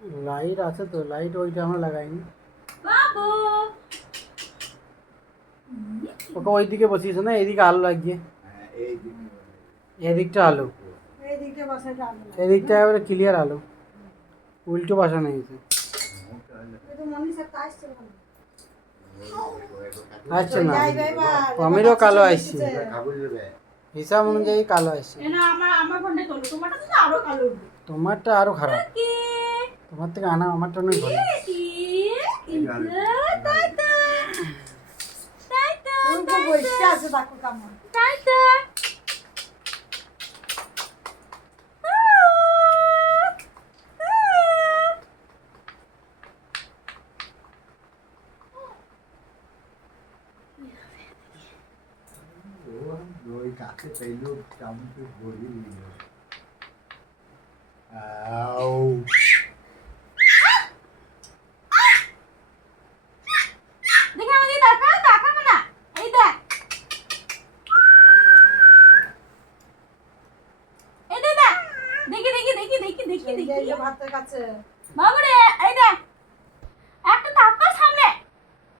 Light আছে তো, light ওইটা আমরা লাগাইনি। বাবু ওকে ওইদিকে বসিয়েছে না, এইদিকে আলো লাগিয়ে। এদিকটা আলো, এদিকটা এবারে ক্লিয়ার আলো, উল্টো বসানো হয়েছে। আচ্ছা না, আমিরও কালো আসছে, হিসাব অনুযায়ী কালো আসছে। তোমারটা আরো খারাপ, তোমার থেকে আমারটা অনেক ভালো। Rồi cả cái tay luôn trong cái vừa cái gì nữa. বাবুরে এই দেখ